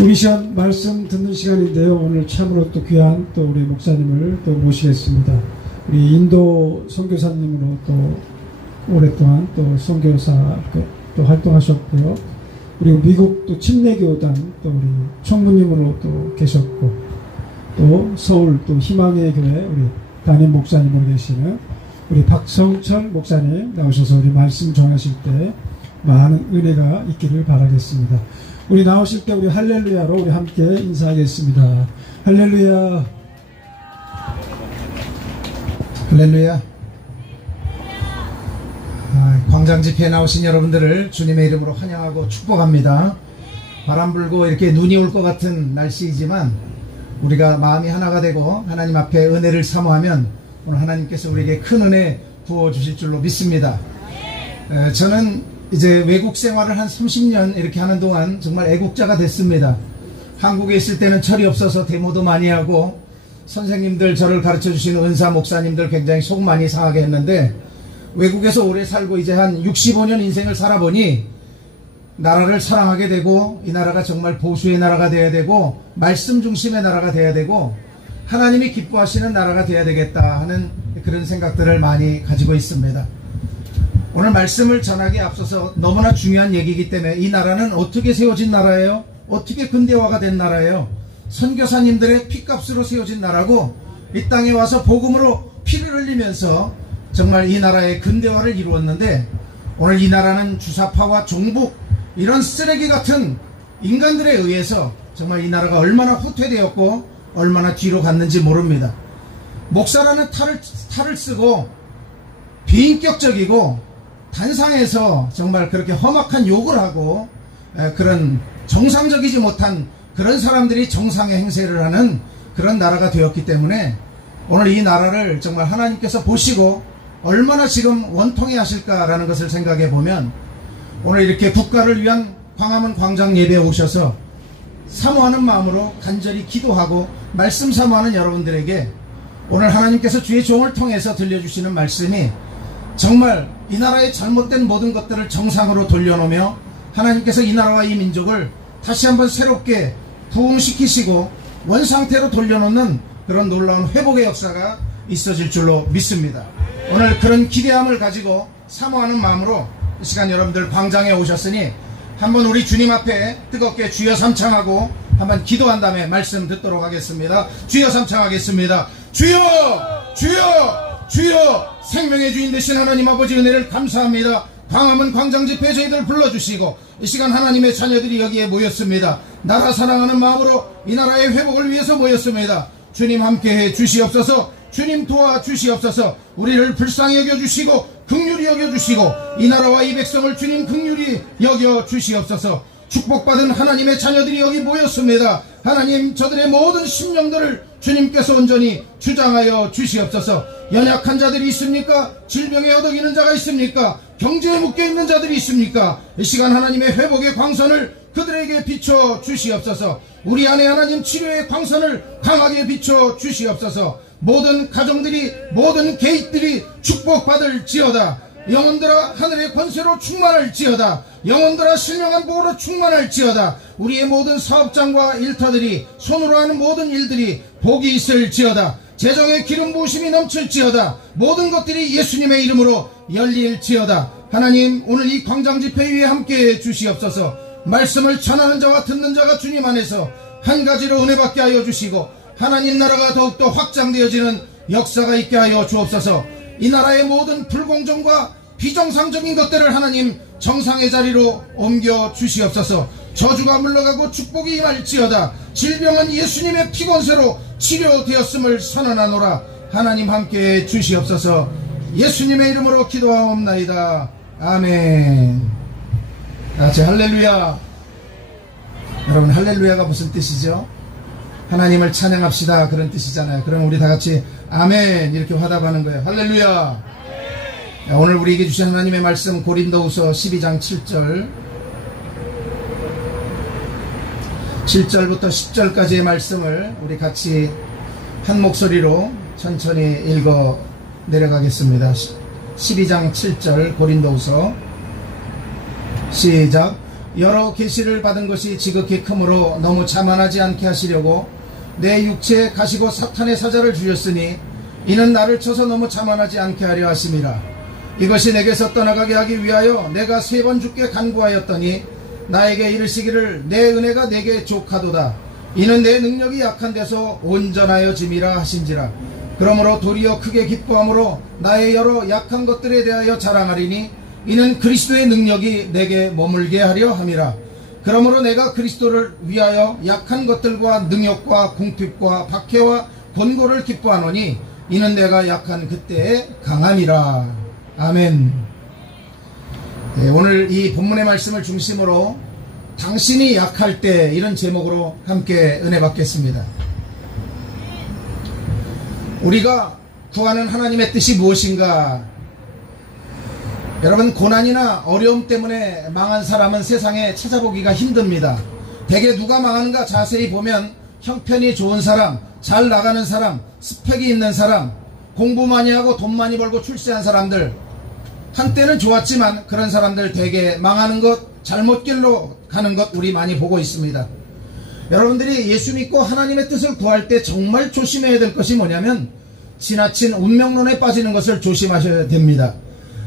우리 시간 말씀 듣는 시간인데요. 오늘 참으로 또 귀한 또 우리 목사님을 또 모시겠습니다. 우리 인도 선교사님으로 또 오랫동안 또 선교사 또 활동하셨고요. 그리고 미국 또 침례교단 또 우리 총무님으로 또 계셨고, 또 서울 또 희망의 교회 우리 담임 목사님으로 계시는 우리 박성철 목사님 나오셔서 우리 말씀 전하실 때 많은 은혜가 있기를 바라겠습니다. 우리 나오실 때 우리 할렐루야로 우리 함께 인사하겠습니다. 할렐루야. 할렐루야. 광장 집회에 나오신 여러분들을 주님의 이름으로 환영하고 축복합니다. 바람 불고 이렇게 눈이 올 것 같은 날씨이지만 우리가 마음이 하나가 되고 하나님 앞에 은혜를 사모하면 오늘 하나님께서 우리에게 큰 은혜 부어주실 줄로 믿습니다. 저는 이제 외국 생활을 한 30년 이렇게 하는 동안 정말 애국자가 됐습니다. 한국에 있을 때는 철이 없어서 데모도 많이 하고 선생님들, 저를 가르쳐 주시는 은사 목사님들 굉장히 속 많이 상하게 했는데, 외국에서 오래 살고 이제 한 65년 인생을 살아보니 나라를 사랑하게 되고, 이 나라가 정말 보수의 나라가 돼야 되고 말씀 중심의 나라가 돼야 되고 하나님이 기뻐하시는 나라가 돼야 되겠다 하는 그런 생각들을 많이 가지고 있습니다. 오늘 말씀을 전하기에 앞서서 너무나 중요한 얘기이기 때문에, 이 나라는 어떻게 세워진 나라예요? 어떻게 근대화가 된 나라예요? 선교사님들의 피값으로 세워진 나라고, 이 땅에 와서 복음으로 피를 흘리면서 정말 이 나라의 근대화를 이루었는데, 오늘 이 나라는 주사파와 종북 이런 쓰레기 같은 인간들에 의해서 정말 이 나라가 얼마나 후퇴되었고 얼마나 뒤로 갔는지 모릅니다. 목사라는 탈을 쓰고 비인격적이고 단상에서 정말 그렇게 험악한 욕을 하고 그런 정상적이지 못한 그런 사람들이 정상의 행세를 하는 그런 나라가 되었기 때문에, 오늘 이 나라를 정말 하나님께서 보시고 얼마나 지금 원통해 하실까라는 것을 생각해 보면, 오늘 이렇게 국가를 위한 광화문 광장 예배에 오셔서 사모하는 마음으로 간절히 기도하고 말씀 사모하는 여러분들에게 오늘 하나님께서 주의 종을 통해서 들려주시는 말씀이 정말 이 나라의 잘못된 모든 것들을 정상으로 돌려놓으며 하나님께서 이 나라와 이 민족을 다시 한번 새롭게 부흥시키시고 원상태로 돌려놓는 그런 놀라운 회복의 역사가 있어질 줄로 믿습니다. 오늘 그런 기대함을 가지고 사모하는 마음으로 이 시간 여러분들 광장에 오셨으니 한번 우리 주님 앞에 뜨겁게 주여 삼창하고 한번 기도한 다음에 말씀 듣도록 하겠습니다. 주여 삼창하겠습니다. 주여, 주여, 주여. 생명의 주인 되신 하나님 아버지 은혜를 감사합니다. 광화문 광장 집회 저희들 불러주시고 이 시간 하나님의 자녀들이 여기에 모였습니다. 나라 사랑하는 마음으로 이 나라의 회복을 위해서 모였습니다. 주님 함께해 주시옵소서. 주님 도와주시옵소서. 우리를 불쌍히 여겨주시고 긍휼히 여겨주시고 이 나라와 이 백성을 주님 긍휼히 여겨주시옵소서. 축복받은 하나님의 자녀들이 여기 모였습니다. 하나님, 저들의 모든 심령들을 주님께서 온전히 주장하여 주시옵소서. 연약한 자들이 있습니까? 질병에 어덕이는 자가 있습니까? 경제에 묶여있는 자들이 있습니까? 이 시간 하나님의 회복의 광선을 그들에게 비춰 주시옵소서. 우리 안에 하나님 치료의 광선을 강하게 비춰 주시옵소서. 모든 가정들이, 모든 개인들이 축복받을지어다. 영혼들아 하늘의 권세로 충만할지어다. 영혼들아 신령한 복으로 충만할지어다. 우리의 모든 사업장과 일터들이, 손으로 하는 모든 일들이 복이 있을지어다. 재정의 기름 부으심이 넘칠지어다. 모든 것들이 예수님의 이름으로 열릴지어다. 하나님, 오늘 이 광장 집회 위에 함께해 주시옵소서. 말씀을 전하는 자와 듣는 자가 주님 안에서 한 가지로 은혜받게 하여 주시고 하나님 나라가 더욱더 확장되어지는 역사가 있게 하여 주옵소서. 이 나라의 모든 불공정과 비정상적인 것들을 하나님 정상의 자리로 옮겨 주시옵소서. 저주가 물러가고 축복이 임할지어다. 질병은 예수님의 피권세로 치료되었음을 선언하노라. 하나님 함께해 주시옵소서. 예수님의 이름으로 기도하옵나이다. 아멘. 같이 할렐루야. 여러분, 할렐루야가 무슨 뜻이죠? 하나님을 찬양합시다, 그런 뜻이잖아요. 그럼 우리 다같이 아멘 이렇게 화답하는 거예요. 할렐루야. 오늘 우리에게 주신 하나님의 말씀, 고린도후서 12장 7절부터 10절까지의 말씀을 우리 같이 한 목소리로 천천히 읽어 내려가겠습니다. 12장 7절 고린도후서 시작. 여러 계시를 받은 것이 지극히 크므로 너무 자만하지 않게 하시려고 내 육체에 가시고 사탄의 사자를 주셨으니 이는 나를 쳐서 너무 자만하지 않게 하려 하심이라. 이것이 내게서 떠나가게 하기 위하여 내가 3번 주께 간구하였더니 나에게 이르시기를 내 은혜가 내게 족하도다. 이는 내 능력이 약한 데서 온전하여짐이라 하신지라. 그러므로 도리어 크게 기뻐함으로 나의 여러 약한 것들에 대하여 자랑하리니 이는 그리스도의 능력이 내게 머물게 하려 함이라. 그러므로 내가 그리스도를 위하여 약한 것들과 능력과 궁핍과 박해와 권고를 기뻐하노니 이는 내가 약한 그때에 강함이라. 아멘. 네, 오늘 이 본문의 말씀을 중심으로 당신이 약할 때, 이런 제목으로 함께 은혜 받겠습니다. 우리가 구하는 하나님의 뜻이 무엇인가? 여러분, 고난이나 어려움 때문에 망한 사람은 세상에 찾아보기가 힘듭니다. 대개 누가 망하는가 자세히 보면 형편이 좋은 사람, 잘 나가는 사람, 스펙이 있는 사람, 공부 많이 하고 돈 많이 벌고 출세한 사람들, 한때는 좋았지만 그런 사람들 대개 망하는 것, 잘못 길로 가는 것 우리 많이 보고 있습니다. 여러분들이 예수 믿고 하나님의 뜻을 구할 때 정말 조심해야 될 것이 뭐냐면 지나친 운명론에 빠지는 것을 조심하셔야 됩니다.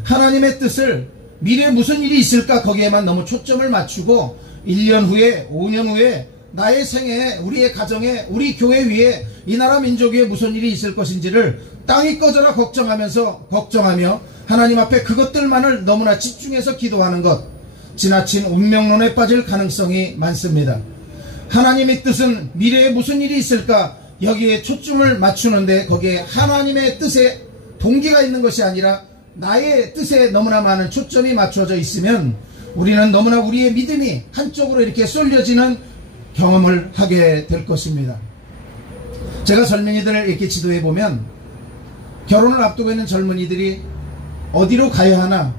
하나님의 뜻을, 미래에 무슨 일이 있을까 거기에만 너무 초점을 맞추고 1년 후에, 5년 후에, 나의 생애에, 우리의 가정에, 우리 교회 위에, 이 나라 민족 위에 무슨 일이 있을 것인지를 땅이 꺼져라 걱정하며 하나님 앞에 그것들만을 너무나 집중해서 기도하는 것, 지나친 운명론에 빠질 가능성이 많습니다. 하나님의 뜻은 미래에 무슨 일이 있을까 여기에 초점을 맞추는데 거기에 하나님의 뜻에 동기가 있는 것이 아니라 나의 뜻에 너무나 많은 초점이 맞춰져 있으면 우리는 너무나 우리의 믿음이 한쪽으로 이렇게 쏠려지는 경험을 하게 될 것입니다. 제가 젊은이들을 이렇게 지도해 보면 결혼을 앞두고 있는 젊은이들이 어디로 가야 하나,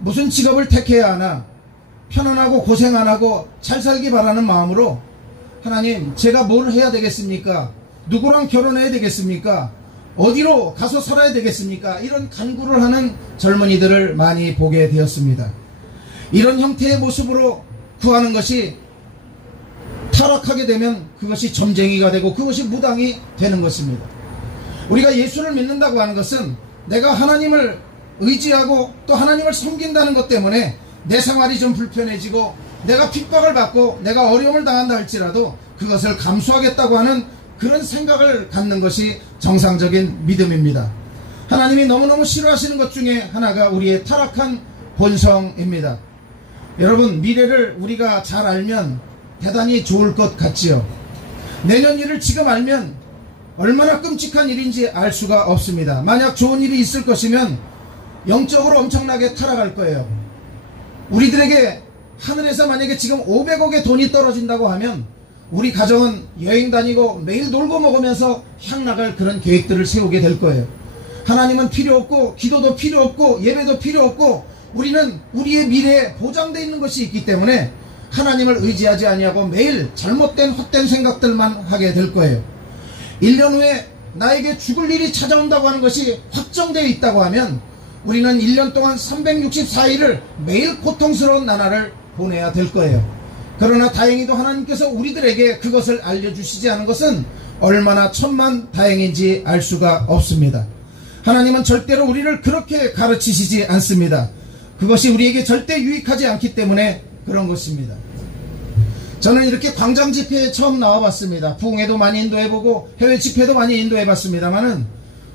무슨 직업을 택해야 하나, 편안하고 고생 안 하고 잘 살기 바라는 마음으로 하나님, 제가 뭘 해야 되겠습니까? 누구랑 결혼해야 되겠습니까? 어디로 가서 살아야 되겠습니까? 이런 간구를 하는 젊은이들을 많이 보게 되었습니다. 이런 형태의 모습으로 구하는 것이 타락하게 되면 그것이 점쟁이가 되고 그것이 무당이 되는 것입니다. 우리가 예수를 믿는다고 하는 것은 내가 하나님을 의지하고 또 하나님을 섬긴다는 것 때문에 내 생활이 좀 불편해지고 내가 핍박을 받고 내가 어려움을 당한다 할지라도 그것을 감수하겠다고 하는 그런 생각을 갖는 것이 정상적인 믿음입니다. 하나님이 너무너무 싫어하시는 것 중에 하나가 우리의 타락한 본성입니다. 여러분, 미래를 우리가 잘 알면 대단히 좋을 것 같지요. 내년 일을 지금 알면 얼마나 끔찍한 일인지 알 수가 없습니다. 만약 좋은 일이 있을 것이면 영적으로 엄청나게 타락할 거예요. 우리들에게 하늘에서 만약에 지금 500억의 돈이 떨어진다고 하면 우리 가정은 여행 다니고 매일 놀고 먹으면서 향 나갈 그런 계획들을 세우게 될 거예요. 하나님은 필요 없고 기도도 필요 없고 예배도 필요 없고 우리는 우리의 미래에 보장되어 있는 것이 있기 때문에 하나님을 의지하지 아니하고 매일 잘못된 헛된 생각들만 하게 될 거예요. 1년 후에 나에게 죽을 일이 찾아온다고 하는 것이 확정되어 있다고 하면 우리는 1년 동안 364일을 매일 고통스러운 나날을 보내야 될 거예요. 그러나 다행히도 하나님께서 우리들에게 그것을 알려주시지 않은 것은 얼마나 천만다행인지 알 수가 없습니다. 하나님은 절대로 우리를 그렇게 가르치시지 않습니다. 그것이 우리에게 절대 유익하지 않기 때문에 그런 것입니다. 저는 이렇게 광장 집회에 처음 나와봤습니다. 부흥회도 많이 인도해보고 해외 집회도 많이 인도해봤습니다만은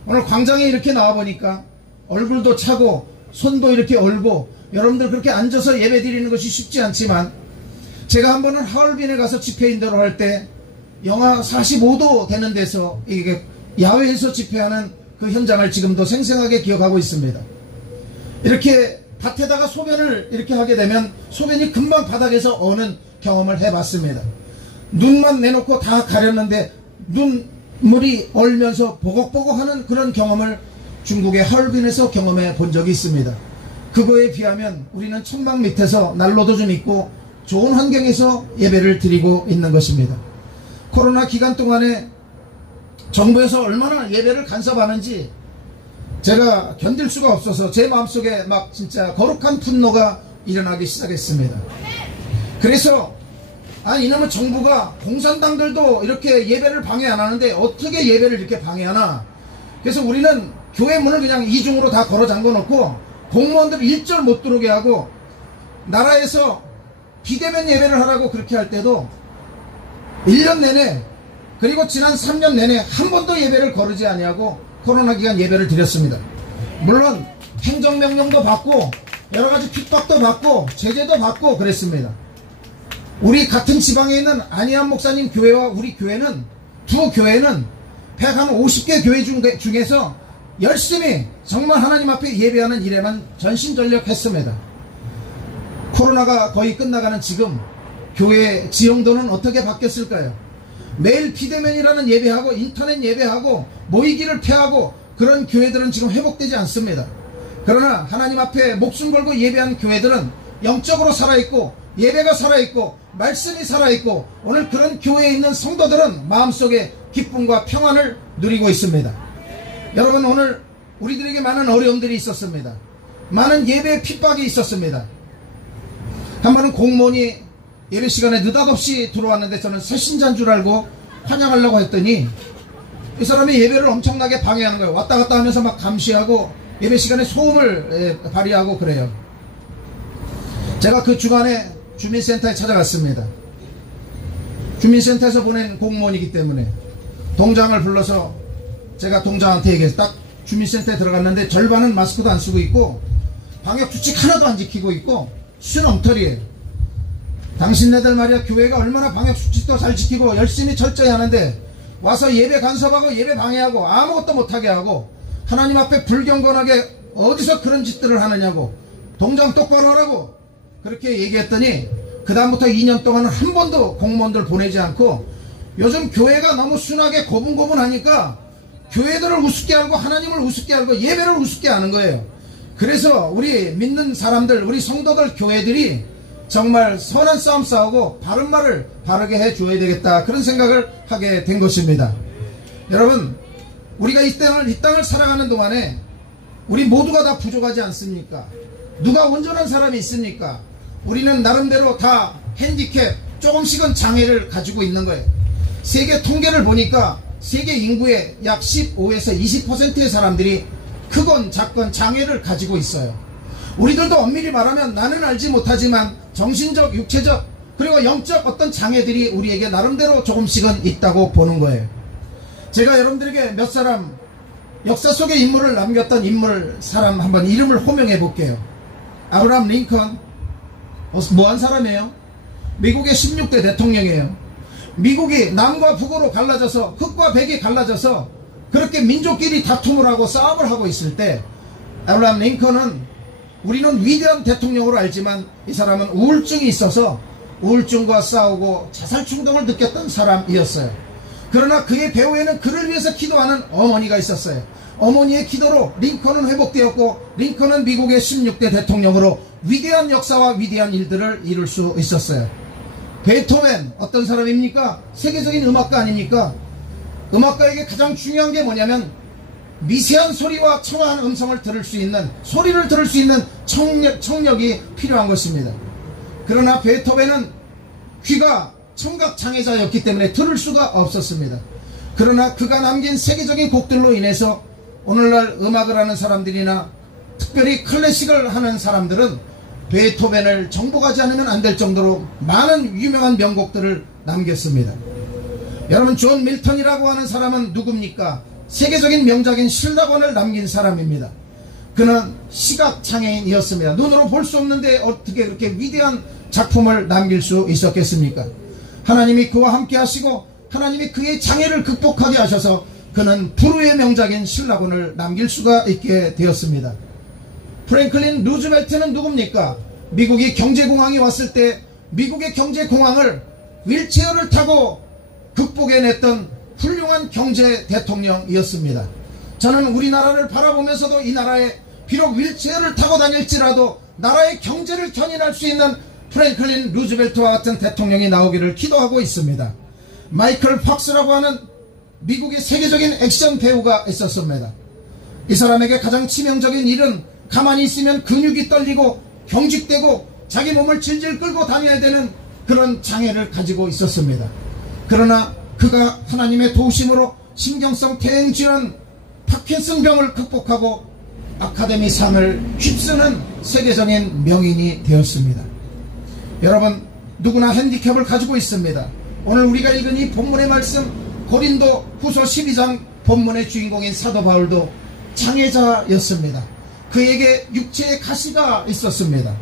오늘 광장에 이렇게 나와보니까 얼굴도 차고 손도 이렇게 얼고 여러분들 그렇게 앉아서 예배 드리는 것이 쉽지 않지만 제가 한 번은 하얼빈에 가서 집회 인도를 할 때 영하 45도 되는 데서 이게 야외에서 집회하는 그 현장을 지금도 생생하게 기억하고 있습니다. 이렇게 밭에다가 소변을 이렇게 하게 되면 소변이 금방 바닥에서 어는 경험을 해봤습니다. 눈만 내놓고 다 가렸는데 눈물이 얼면서 보걱보걱하는 그런 경험을 중국의 하얼빈에서 경험해 본 적이 있습니다. 그거에 비하면 우리는 천막 밑에서 난로도 좀 있고 좋은 환경에서 예배를 드리고 있는 것입니다. 코로나 기간 동안에 정부에서 얼마나 예배를 간섭하는지 제가 견딜 수가 없어서 제 마음속에 막 진짜 거룩한 분노가 일어나기 시작했습니다. 그래서 이놈의 정부가 공산당들도 이렇게 예배를 방해 안 하는데 어떻게 예배를 이렇게 방해하나. 그래서 우리는 교회 문을 그냥 이중으로 다 걸어 잠궈 놓고 공무원들 일절 못 들어오게 하고, 나라에서 비대면 예배를 하라고 그렇게 할 때도 1년 내내, 그리고 지난 3년 내내 한 번도 예배를 거르지 아니하고 코로나 기간 예배를 드렸습니다. 물론 행정명령도 받고 여러가지 핍박도 받고 제재도 받고 그랬습니다. 우리 같은 지방에 있는 안희안 목사님 교회와 우리 교회는, 두 교회는 150개 교회 중에서 열심히 정말 하나님 앞에 예배하는 일에만 전심전력했습니다. 코로나가 거의 끝나가는 지금 교회 지형도는 어떻게 바뀌었을까요? 매일 비대면이라는 예배하고 인터넷 예배하고 모이기를 폐하고 그런 교회들은 지금 회복되지 않습니다. 그러나 하나님 앞에 목숨 걸고 예배한 교회들은 영적으로 살아있고 예배가 살아있고 말씀이 살아있고, 오늘 그런 교회에 있는 성도들은 마음속에 기쁨과 평안을 누리고 있습니다. 여러분, 오늘 우리들에게 많은 어려움들이 있었습니다. 많은 예배 핍박이 있었습니다. 한 번은 공무원이 예배 시간에 느닷없이 들어왔는데 저는 새신자인 줄 알고 환영하려고 했더니 이 사람이 예배를 엄청나게 방해하는 거예요. 왔다 갔다 하면서 막 감시하고 예배 시간에 소음을 발휘하고 그래요. 제가 그 주간에 주민센터에 찾아갔습니다. 주민센터에서 보낸 공무원이기 때문에 동장을 불러서 제가 동장한테 얘기해서, 딱 주민센터에 들어갔는데 절반은 마스크도 안 쓰고 있고 방역수칙 하나도 안 지키고 있고 순엉터리예요. 당신네들 말이야, 교회가 얼마나 방역수칙도 잘 지키고 열심히 철저히 하는데 와서 예배 간섭하고 예배 방해하고 아무것도 못하게 하고 하나님 앞에 불경건하게 어디서 그런 짓들을 하느냐고, 동장 똑바로 하라고 그렇게 얘기했더니 그 다음부터 2년 동안은 한 번도 공무원들 보내지 않고, 요즘 교회가 너무 순하게 고분고분하니까 교회들을 우습게 알고 하나님을 우습게 알고 예배를 우습게 하는 거예요. 그래서 우리 믿는 사람들, 우리 성도들, 교회들이 정말 선한 싸움 싸우고 바른 말을 바르게 해줘야 되겠다, 그런 생각을 하게 된 것입니다. 여러분, 우리가 이 땅을 살아가는 동안에 우리 모두가 다 부족하지 않습니까? 누가 온전한 사람이 있습니까? 우리는 나름대로 다 핸디캡, 조금씩은 장애를 가지고 있는 거예요. 세계 통계를 보니까 세계 인구의 약 15에서 20%의 사람들이 크건 작건 장애를 가지고 있어요. 우리들도 엄밀히 말하면 나는 알지 못하지만 정신적, 육체적, 그리고 영적 어떤 장애들이 우리에게 나름대로 조금씩은 있다고 보는 거예요. 제가 여러분들에게 몇 사람, 역사 속의 인물을 남겼던 사람 한번 이름을 호명해 볼게요. 아브라함 링컨, 뭐한 사람이에요? 미국의 16대 대통령이에요. 미국이 남과 북으로 갈라져서, 흑과 백이 갈라져서 그렇게 민족끼리 다툼을 하고 싸움을 하고 있을 때 아브라함 링컨은, 우리는 위대한 대통령으로 알지만 이 사람은 우울증이 있어서 우울증과 싸우고 자살 충동을 느꼈던 사람이었어요. 그러나 그의 배후에는 그를 위해서 기도하는 어머니가 있었어요. 어머니의 기도로 링컨은 회복되었고, 링컨은 미국의 16대 대통령으로 위대한 역사와 위대한 일들을 이룰 수 있었어요. 베토벤, 어떤 사람입니까? 세계적인 음악가 아닙니까? 음악가에게 가장 중요한 게 뭐냐면 미세한 소리와 청아한 음성을 들을 수 있는, 소리를 들을 수 있는 청력이 필요한 것입니다. 그러나 베토벤은 귀가 청각장애자였기 때문에 들을 수가 없었습니다. 그러나 그가 남긴 세계적인 곡들로 인해서 오늘날 음악을 하는 사람들이나 특별히 클래식을 하는 사람들은 베토벤을 정복하지 않으면 안 될 정도로 많은 유명한 명곡들을 남겼습니다. 여러분, 존 밀턴이라고 하는 사람은 누굽니까? 세계적인 명작인 신라본을 남긴 사람입니다. 그는 시각장애인이었습니다. 눈으로 볼 수 없는데 어떻게 그렇게 위대한 작품을 남길 수 있었겠습니까? 하나님이 그와 함께 하시고 하나님이 그의 장애를 극복하게 하셔서 그는 불후의 명작인 신라본을 남길 수가 있게 되었습니다. 프랭클린 루즈벨트는 누굽니까? 미국이 경제공황이 왔을 때 미국의 경제공황을 휠체어를 타고 극복해냈던 훌륭한 경제 대통령이었습니다. 저는 우리나라를 바라보면서도 이 나라에 비록 휠체어를 타고 다닐지라도 나라의 경제를 견인할 수 있는 프랭클린 루즈벨트와 같은 대통령이 나오기를 기도하고 있습니다. 마이클 팍스라고 하는 미국의 세계적인 액션 배우가 있었습니다. 이 사람에게 가장 치명적인 일은 가만히 있으면 근육이 떨리고 경직되고 자기 몸을 질질 끌고 다녀야 되는 그런 장애를 가지고 있었습니다. 그러나 그가 하나님의 도우심으로 신경성 퇴행질환 파킨슨병을 극복하고 아카데미 상을 휩쓰는 세계적인 명인이 되었습니다. 여러분, 누구나 핸디캡을 가지고 있습니다. 오늘 우리가 읽은 이 본문의 말씀 고린도 후서 12장 본문의 주인공인 사도 바울도 장애자였습니다. 그에게 육체의 가시가 있었습니다.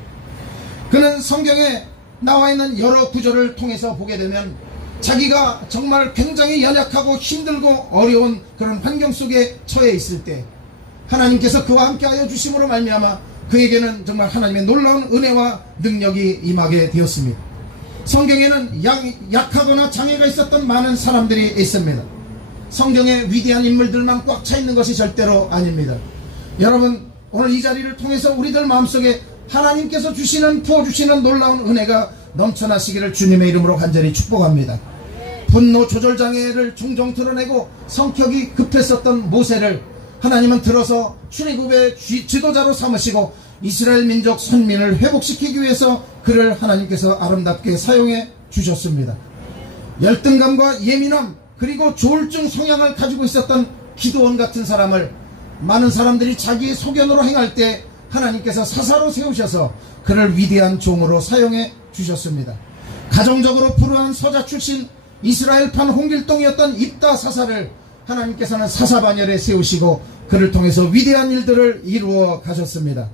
그는 성경에 나와 있는 여러 구절을 통해서 보게 되면 자기가 정말 굉장히 연약하고 힘들고 어려운 그런 환경 속에 처해 있을 때 하나님께서 그와 함께하여 주심으로 말미암아 그에게는 정말 하나님의 놀라운 은혜와 능력이 임하게 되었습니다. 성경에는 약하거나 장애가 있었던 많은 사람들이 있습니다. 성경의 위대한 인물들만 꽉 차 있는 것이 절대로 아닙니다. 여러분, 오늘 이 자리를 통해서 우리들 마음속에 하나님께서 부어주시는 놀라운 은혜가 넘쳐나시기를 주님의 이름으로 간절히 축복합니다. 분노 조절 장애를 종종 드러내고 성격이 급했었던 모세를 하나님은 들어서 출애굽의 지도자로 삼으시고 이스라엘 민족 선민을 회복시키기 위해서 그를 하나님께서 아름답게 사용해 주셨습니다. 열등감과 예민함 그리고 조울증 성향을 가지고 있었던 기드온 같은 사람을 많은 사람들이 자기의 소견으로 행할 때 하나님께서 사사로 세우셔서 그를 위대한 종으로 사용해 주셨습니다. 가정적으로 불우한 서자 출신 이스라엘판 홍길동이었던 입다 사사를 하나님께서는 사사반열에 세우시고 그를 통해서 위대한 일들을 이루어 가셨습니다.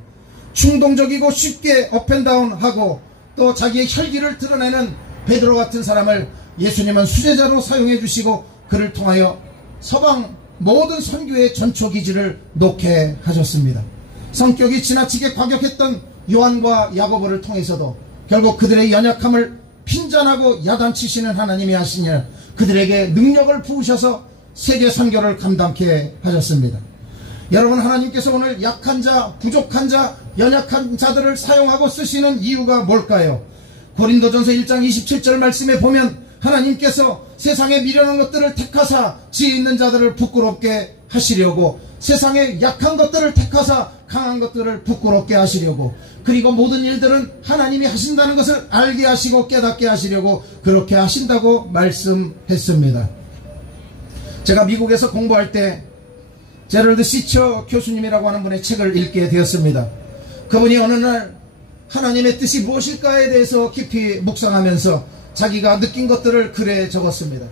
충동적이고 쉽게 업앤다운하고 또 자기의 혈기를 드러내는 베드로 같은 사람을 예수님은 수제자로 사용해 주시고 그를 통하여 서방 모든 선교의 전초기지를 놓게 하셨습니다. 성격이 지나치게 과격했던 요한과 야고보를 통해서도 결국 그들의 연약함을 핀잔하고 야단치시는 하나님이 하시냐 그들에게 능력을 부으셔서 세계 선교를 감당케 하셨습니다. 여러분, 하나님께서 오늘 약한 자, 부족한 자, 연약한 자들을 사용하고 쓰시는 이유가 뭘까요? 고린도전서 1장 27절 말씀에 보면 하나님께서 세상에 미련한 것들을 택하사 지혜 있는 자들을 부끄럽게 하시려고 세상에 약한 것들을 택하사 강한 것들을 부끄럽게 하시려고 그리고 모든 일들은 하나님이 하신다는 것을 알게 하시고 깨닫게 하시려고 그렇게 하신다고 말씀했습니다. 제가 미국에서 공부할 때 제럴드 시처 교수님이라고 하는 분의 책을 읽게 되었습니다. 그분이 어느 날 하나님의 뜻이 무엇일까에 대해서 깊이 묵상하면서 자기가 느낀 것들을 글에 적었습니다.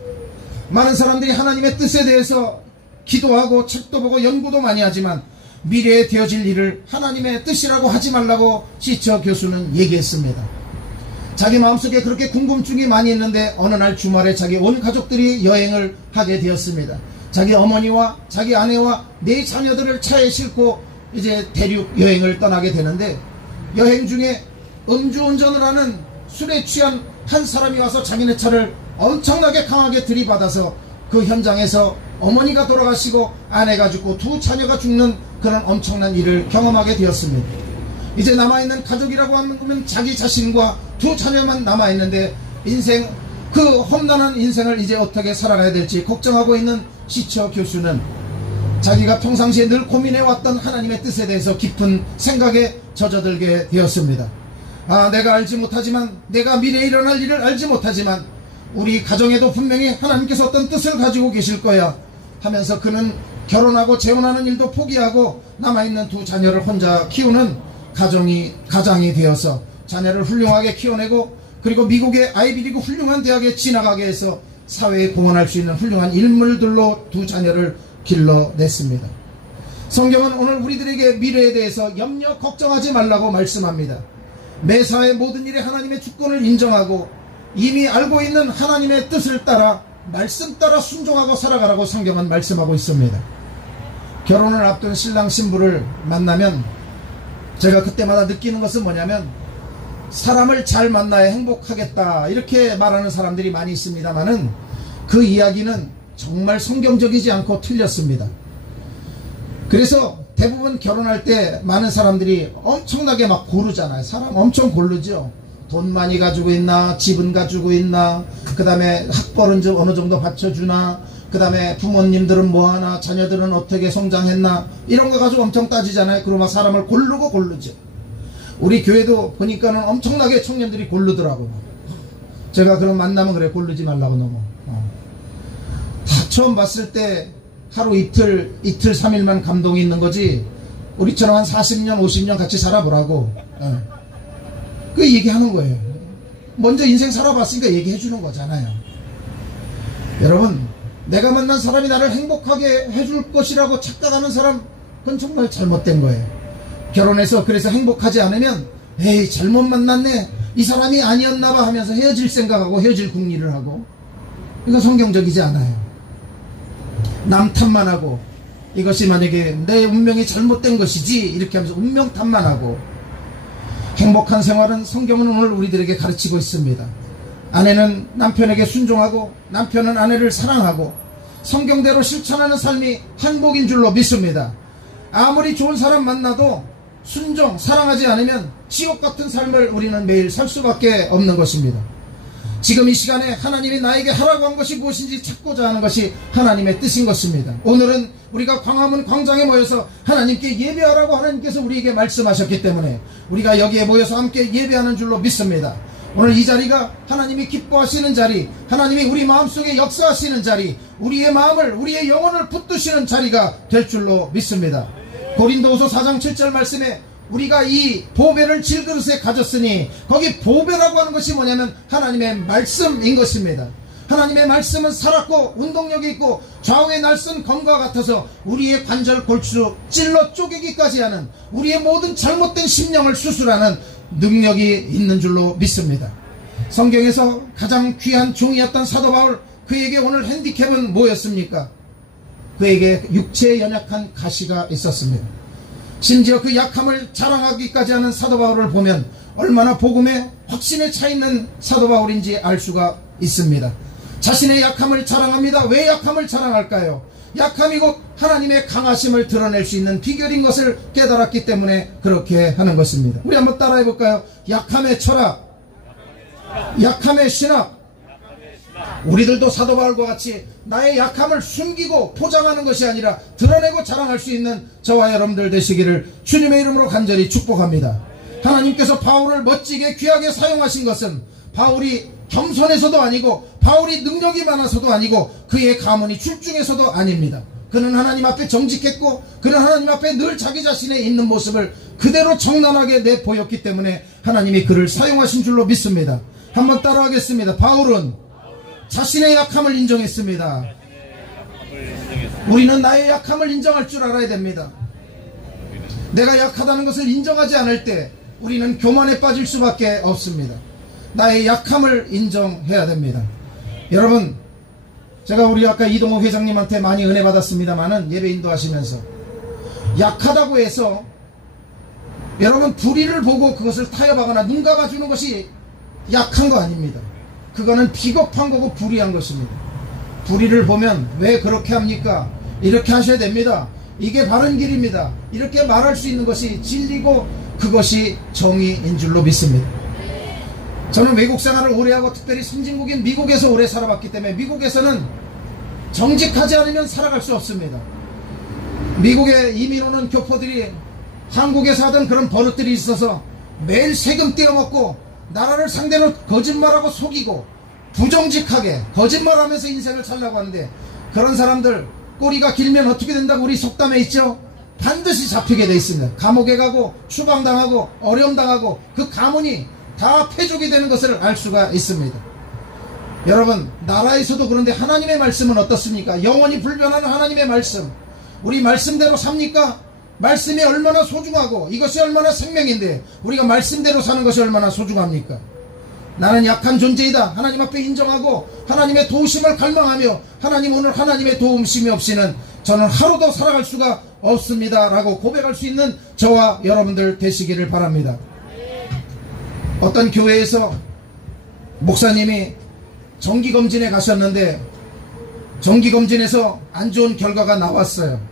많은 사람들이 하나님의 뜻에 대해서 기도하고 책도 보고 연구도 많이 하지만 미래에 되어질 일을 하나님의 뜻이라고 하지 말라고 시처 교수는 얘기했습니다. 자기 마음속에 그렇게 궁금증이 많이 있는데 어느 날 주말에 자기 온 가족들이 여행을 하게 되었습니다. 자기 어머니와 자기 아내와 4 자녀들을 차에 싣고 이제 대륙 여행을 떠나게 되는데 여행 중에 음주운전을 하는 술에 취한 한 사람이 와서 자기네 차를 엄청나게 강하게 들이받아서 그 현장에서 어머니가 돌아가시고 아내가 죽고 2 자녀가 죽는 그런 엄청난 일을 경험하게 되었습니다. 이제 남아있는 가족이라고 하면 자기 자신과 2 자녀만 남아있는데 인생 그 험난한 인생을 이제 어떻게 살아가야 될지 걱정하고 있는 시처 교수는 자기가 평상시에 늘 고민해왔던 하나님의 뜻에 대해서 깊은 생각에 젖어들게 되었습니다. 내가 알지 못하지만 내가 미래에 일어날 일을 알지 못하지만 우리 가정에도 분명히 하나님께서 어떤 뜻을 가지고 계실 거야 하면서 그는 결혼하고 재혼하는 일도 포기하고 남아있는 2 자녀를 혼자 키우는 가장이 되어서 자녀를 훌륭하게 키워내고 그리고 미국의 아이비리그 훌륭한 대학에 진학하게 해서 사회에 공헌할 수 있는 훌륭한 인물들로 2 자녀를 길러냈습니다. 성경은 오늘 우리들에게 미래에 대해서 염려 걱정하지 말라고 말씀합니다. 매사의 모든 일에 하나님의 주권을 인정하고 이미 알고 있는 하나님의 뜻을 따라 말씀 따라 순종하고 살아가라고 성경은 말씀하고 있습니다. 결혼을 앞둔 신랑 신부를 만나면 제가 그때마다 느끼는 것은 뭐냐면 사람을 잘 만나야 행복하겠다 이렇게 말하는 사람들이 많이 있습니다만은 그 이야기는 정말 성경적이지 않고 틀렸습니다. 그래서 대부분 결혼할 때 많은 사람들이 엄청나게 막 고르잖아요. 사람 엄청 고르죠. 돈 많이 가지고 있나, 집은 가지고 있나, 그 다음에 학벌은 좀 어느 정도 받쳐주나, 그 다음에 부모님들은 뭐하나, 자녀들은 어떻게 성장했나, 이런 거 가지고 엄청 따지잖아요. 그러면 사람을 고르죠. 우리 교회도 보니까는 엄청나게 청년들이 고르더라고요. 제가 그런 만나면 그래, 고르지 말라고 너무. 처음 봤을 때 하루 이틀 3일만 감동이 있는 거지, 우리처럼 한 40년 50년 같이 살아보라고. 그 얘기하는 거예요. 먼저 인생 살아봤으니까 얘기해 주는 거잖아요. 여러분, 내가 만난 사람이 나를 행복하게 해줄 것이라고 착각하는 사람, 그건 정말 잘못된 거예요. 결혼해서 그래서 행복하지 않으면 에이 잘못 만났네, 이 사람이 아니었나 봐 하면서 헤어질 생각하고 헤어질 궁리를 하고, 이거 성경적이지 않아요. 남 탓만 하고, 이것이 만약에 내 운명이 잘못된 것이지 이렇게 하면서 운명 탓만 하고. 행복한 생활은 성경은 오늘 우리들에게 가르치고 있습니다. 아내는 남편에게 순종하고 남편은 아내를 사랑하고 성경대로 실천하는 삶이 행복인 줄로 믿습니다. 아무리 좋은 사람 만나도 순종, 사랑하지 않으면 지옥 같은 삶을 우리는 매일 살 수밖에 없는 것입니다. 지금 이 시간에 하나님이 나에게 하라고 한 것이 무엇인지 찾고자 하는 것이 하나님의 뜻인 것입니다. 오늘은 우리가 광화문 광장에 모여서 하나님께 예배하라고 하나님께서 우리에게 말씀하셨기 때문에 우리가 여기에 모여서 함께 예배하는 줄로 믿습니다. 오늘 이 자리가 하나님이 기뻐하시는 자리, 하나님이 우리 마음속에 역사하시는 자리, 우리의 마음을, 우리의 영혼을 붙드시는 자리가 될 줄로 믿습니다. 고린도후서 4장 7절 말씀에 우리가 이 보배를 질그릇에 가졌으니, 거기 보배라고 하는 것이 뭐냐면 하나님의 말씀인 것입니다. 하나님의 말씀은 살았고 운동력이 있고 좌우의 날선 검과 같아서 우리의 관절 골수 찔러 쪼개기까지 하는, 우리의 모든 잘못된 심령을 수술하는 능력이 있는 줄로 믿습니다. 성경에서 가장 귀한 종이었던 사도 바울, 그에게 오늘 핸디캡은 뭐였습니까? 그에게 육체에 연약한 가시가 있었습니다. 심지어 그 약함을 자랑하기까지 하는 사도 바울을 보면 얼마나 복음에 확신에 차 있는 사도 바울인지 알 수가 있습니다. 자신의 약함을 자랑합니다. 왜 약함을 자랑할까요? 약함이 곧 하나님의 강하심을 드러낼 수 있는 비결인 것을 깨달았기 때문에 그렇게 하는 것입니다. 우리 한번 따라해 볼까요? 약함의 철학, 약함의 신학. 우리들도 사도 바울과 같이 나의 약함을 숨기고 포장하는 것이 아니라 드러내고 자랑할 수 있는 저와 여러분들 되시기를 주님의 이름으로 간절히 축복합니다. 하나님께서 바울을 멋지게 귀하게 사용하신 것은 바울이 겸손해서도 아니고 바울이 능력이 많아서도 아니고 그의 가문이 출중해서도 아닙니다. 그는 하나님 앞에 정직했고 그는 하나님 앞에 늘 자기 자신의 있는 모습을 그대로 정난하게 내보였기 때문에 하나님이 그를 사용하신 줄로 믿습니다. 한번 따라하겠습니다. 바울은 자신의 약함을 인정했습니다. 우리는 나의 약함을 인정할 줄 알아야 됩니다. 내가 약하다는 것을 인정하지 않을 때 우리는 교만에 빠질 수밖에 없습니다. 나의 약함을 인정해야 됩니다. 여러분, 제가 우리 아까 이동호 회장님한테 많이 은혜 받았습니다만은 예배 인도하시면서 약하다고 해서 여러분 불의를 보고 그것을 타협하거나 눈 감아주는 것이 약한 거 아닙니다. 그거는 비겁한 거고 불의한 것입니다. 불의를 보면 왜 그렇게 합니까? 이렇게 하셔야 됩니다. 이게 바른 길입니다. 이렇게 말할 수 있는 것이 진리고 그것이 정의인 줄로 믿습니다. 저는 외국 생활을 오래 하고 특별히 선진국인 미국에서 오래 살아봤기 때문에 미국에서는 정직하지 않으면 살아갈 수 없습니다. 미국에 이민 오는 교포들이 한국에서 하던 그런 버릇들이 있어서 매일 세금 떼어먹고 나라를 상대로 거짓말하고 속이고 부정직하게 거짓말하면서 인생을 살려고 하는데, 그런 사람들 꼬리가 길면 어떻게 된다고 우리 속담에 있죠? 반드시 잡히게 돼 있습니다. 감옥에 가고 추방당하고 어려움당하고 그 가문이 다 패족이 되는 것을 알 수가 있습니다. 여러분, 나라에서도 그런데 하나님의 말씀은 어떻습니까? 영원히 불변하는 하나님의 말씀, 우리 말씀대로 삽니까? 말씀이 얼마나 소중하고 이것이 얼마나 생명인데 우리가 말씀대로 사는 것이 얼마나 소중합니까? 나는 약한 존재이다 하나님 앞에 인정하고 하나님의 도우심을 갈망하며 하나님, 오늘 하나님의 도움심이 없이는 저는 하루도 살아갈 수가 없습니다 라고 고백할 수 있는 저와 여러분들 되시기를 바랍니다. 어떤 교회에서 목사님이 정기검진에 가셨는데 정기검진에서 안 좋은 결과가 나왔어요.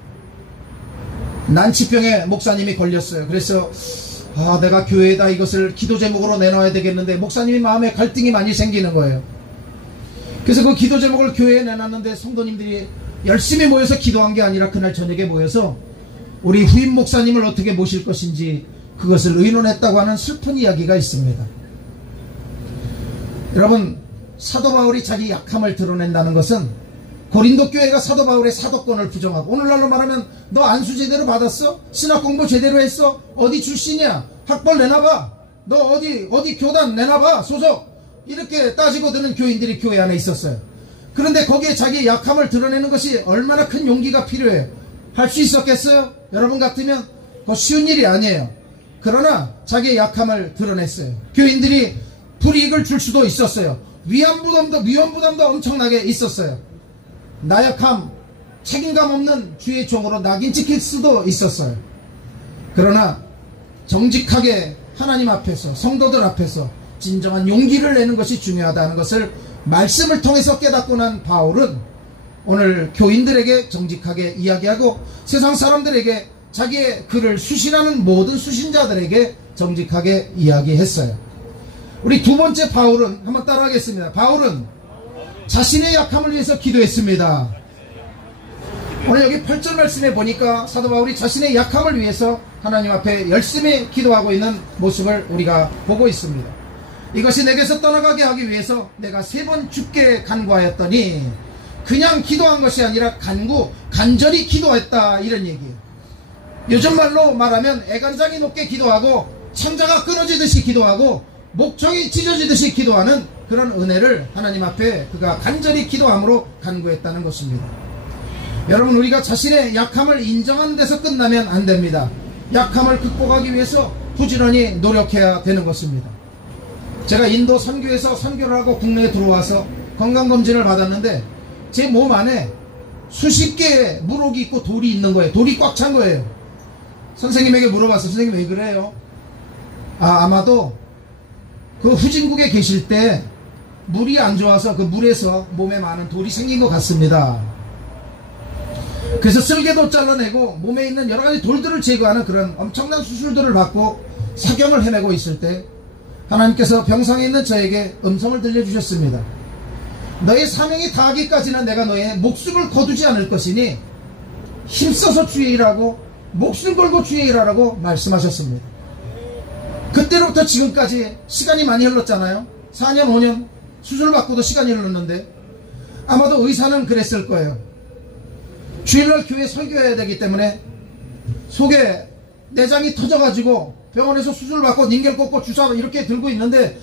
난치병에 목사님이 걸렸어요. 그래서 내가 교회에다 이것을 기도 제목으로 내놔야 되겠는데 목사님이 마음에 갈등이 많이 생기는 거예요. 그래서 그 기도 제목을 교회에 내놨는데 성도님들이 열심히 모여서 기도한 게 아니라 그날 저녁에 모여서 우리 후임 목사님을 어떻게 모실 것인지 그것을 의논했다고 하는 슬픈 이야기가 있습니다. 여러분, 사도 바울이 자기 약함을 드러낸다는 것은 고린도 교회가 사도 바울의 사도권을 부정하고, 오늘날로 말하면 너 안수 제대로 받았어? 신학 공부 제대로 했어? 어디 출신이야? 학벌 내놔봐. 너 어디 교단 내놔봐. 소속. 이렇게 따지고 드는 교인들이 교회 안에 있었어요. 그런데 거기에 자기의 약함을 드러내는 것이 얼마나 큰 용기가 필요해요. 할 수 있었겠어요? 여러분 같으면 그거 쉬운 일이 아니에요. 그러나 자기의 약함을 드러냈어요. 교인들이 불이익을 줄 수도 있었어요. 위험 부담도 엄청나게 있었어요. 나약함, 책임감 없는 주의 종으로 낙인 찍힐 수도 있었어요. 그러나 정직하게 하나님 앞에서, 성도들 앞에서 진정한 용기를 내는 것이 중요하다는 것을 말씀을 통해서 깨닫고 난 바울은 오늘 교인들에게 정직하게 이야기하고, 세상 사람들에게 자기의 글을 수신하는 모든 수신자들에게 정직하게 이야기했어요. 우리 두 번째 바울은 한번 따라하겠습니다. 바울은 자신의 약함을 위해서 기도했습니다. 오늘 여기 8절 말씀에 보니까 사도 바울이 자신의 약함을 위해서 하나님 앞에 열심히 기도하고 있는 모습을 우리가 보고 있습니다. 이것이 내게서 떠나가게 하기 위해서 내가 3번 주께 간구하였더니, 그냥 기도한 것이 아니라 간절히 기도했다, 이런 얘기예요. 요즘 말로 말하면 애간장이 높게 기도하고 창자가 끊어지듯이 기도하고 목청이 찢어지듯이 기도하는 그런 은혜를 하나님 앞에 그가 간절히 기도함으로 간구했다는 것입니다. 여러분, 우리가 자신의 약함을 인정하는 데서 끝나면 안 됩니다. 약함을 극복하기 위해서 부지런히 노력해야 되는 것입니다. 제가 인도 선교에서 선교를 하고 국내에 들어와서 건강검진을 받았는데 제 몸 안에 수십 개의 물혹이 있고 돌이 있는 거예요. 돌이 꽉 찬 거예요. 선생님에게 물어봤어요. 선생님 왜 그래요? 아마도 그 후진국에 계실 때 물이 안 좋아서 그 물에서 몸에 많은 돌이 생긴 것 같습니다. 그래서 쓸개도 잘라내고 몸에 있는 여러 가지 돌들을 제거하는 그런 엄청난 수술들을 받고 사경을 헤매고 있을 때 하나님께서 병상에 있는 저에게 음성을 들려주셨습니다. 너의 사명이 다하기까지는 내가 너의 목숨을 거두지 않을 것이니 힘써서 주의 일하고 목숨 걸고 주의 일하라고 말씀하셨습니다. 그때로부터 지금까지 시간이 많이 흘렀잖아요. 4년 5년 수술 받고도 시간이 흘렀는데 아마도 의사는 그랬을 거예요. 주일날 교회 설교해야 되기 때문에 속에 내장이 터져가지고 병원에서 수술 받고 닌겔 꽂고 주사 이렇게 들고 있는데,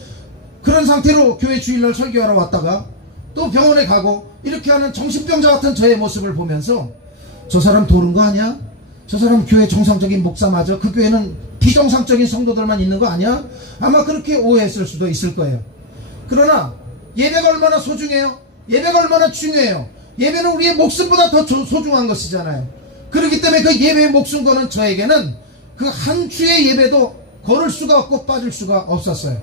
그런 상태로 교회 주일날 설교하러 왔다가 또 병원에 가고 이렇게 하는 정신병자 같은 저의 모습을 보면서 저 사람 도른 거 아니야? 저 사람 교회 정상적인 목사 맞아? 그 교회는 비정상적인 성도들만 있는 거 아니야? 아마 그렇게 오해했을 수도 있을 거예요. 그러나 예배가 얼마나 소중해요? 예배가 얼마나 중요해요? 예배는 우리의 목숨보다 더 소중한 것이잖아요. 그렇기 때문에 그 예배의 목숨 거는 저에게는 그 한 주의 예배도 걸을 수가 없고 빠질 수가 없었어요.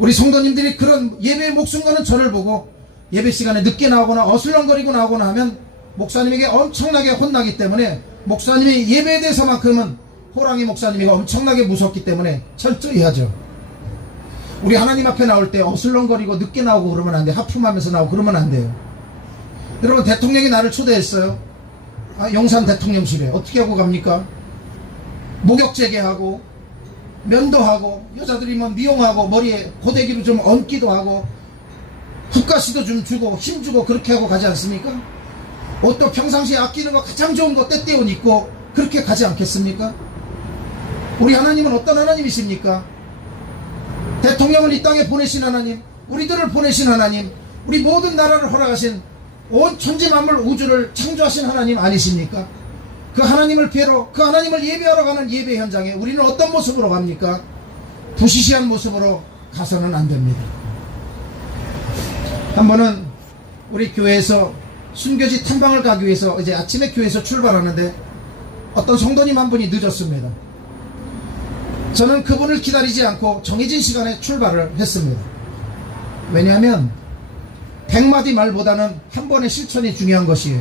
우리 성도님들이 그런 예배의 목숨 거는 저를 보고 예배 시간에 늦게 나오거나 어슬렁거리고 나오거나 하면 목사님에게 엄청나게 혼나기 때문에, 목사님이 예배에 대해서만큼은 호랑이 목사님이 엄청나게 무섭기 때문에 철저히 하죠. 우리 하나님 앞에 나올 때 어슬렁거리고 늦게 나오고 그러면 안 돼요. 하품하면서 나오고 그러면 안 돼요. 여러분, 대통령이 나를 초대했어요. 용산 대통령실에. 어떻게 하고 갑니까? 목욕제계하고 면도하고 여자들이면 미용하고 머리에 고데기로 좀 얹기도 하고 국가시도 좀 주고 힘주고 그렇게 하고 가지 않습니까? 옷도 평상시에 아끼는 거 가장 좋은 거 때때 옷 입고 그렇게 가지 않겠습니까? 우리 하나님은 어떤 하나님이십니까? 대통령을 이 땅에 보내신 하나님, 우리들을 보내신 하나님, 우리 모든 나라를 허락하신 온 천지만물 우주를 창조하신 하나님 아니십니까? 그 하나님을 뵈러, 그 하나님을 예배하러 가는 예배 현장에 우리는 어떤 모습으로 갑니까? 부시시한 모습으로 가서는 안 됩니다. 한 번은 우리 교회에서 순교지 탐방을 가기 위해서 이제 아침에 교회에서 출발하는데 어떤 성도님 한 분이 늦었습니다. 저는 그분을 기다리지 않고 정해진 시간에 출발을 했습니다. 왜냐하면 100마디 말보다는 한 번의 실천이 중요한 것이에요.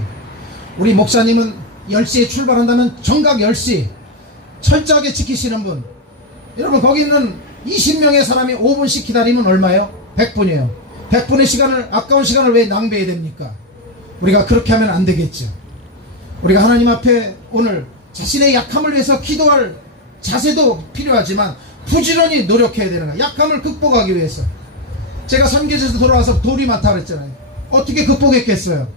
우리 목사님은 10시에 출발한다면 정각 10시 철저하게 지키시는 분. 여러분, 거기 있는 20명의 사람이 5분씩 기다리면 얼마예요? 100분이에요. 100분의 시간을, 아까운 시간을 왜 낭비해야 됩니까? 우리가 그렇게 하면 안 되겠죠. 우리가 하나님 앞에 오늘 자신의 약함을 위해서 기도할 자세도 필요하지만 부지런히 노력해야 되는 거야. 약함을 극복하기 위해서. 제가 선교지에서 돌아와서 돌이 많다 그랬잖아요. 어떻게 극복했겠어요?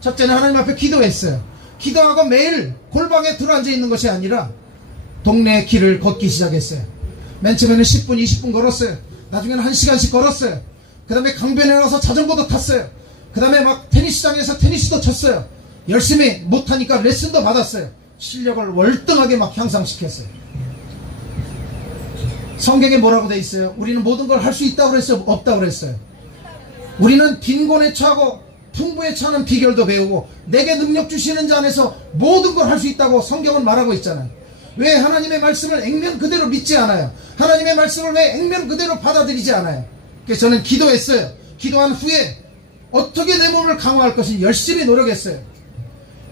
첫째는 하나님 앞에 기도했어요. 기도하고 매일 골방에 들어앉아 있는 것이 아니라 동네 길을 걷기 시작했어요. 맨 처음에는 10분, 20분 걸었어요. 나중에는 1시간씩 걸었어요. 그 다음에 강변에 가서 자전거도 탔어요. 그 다음에 막 테니스장에서 테니스도 쳤어요. 열심히 못하니까 레슨도 받았어요. 실력을 월등하게 막 향상시켰어요. 성경에 뭐라고 돼 있어요? 우리는 모든 걸 할 수 있다고 그랬어요? 없다고 그랬어요? 우리는 빈곤에 처하고 풍부에 처하는 비결도 배우고 내게 능력 주시는 자 안에서 모든 걸 할 수 있다고 성경은 말하고 있잖아요. 왜 하나님의 말씀을 액면 그대로 믿지 않아요? 하나님의 말씀을 왜 액면 그대로 받아들이지 않아요? 그래서 저는 기도했어요. 기도한 후에 어떻게 내 몸을 강화할 것인지 열심히 노력했어요.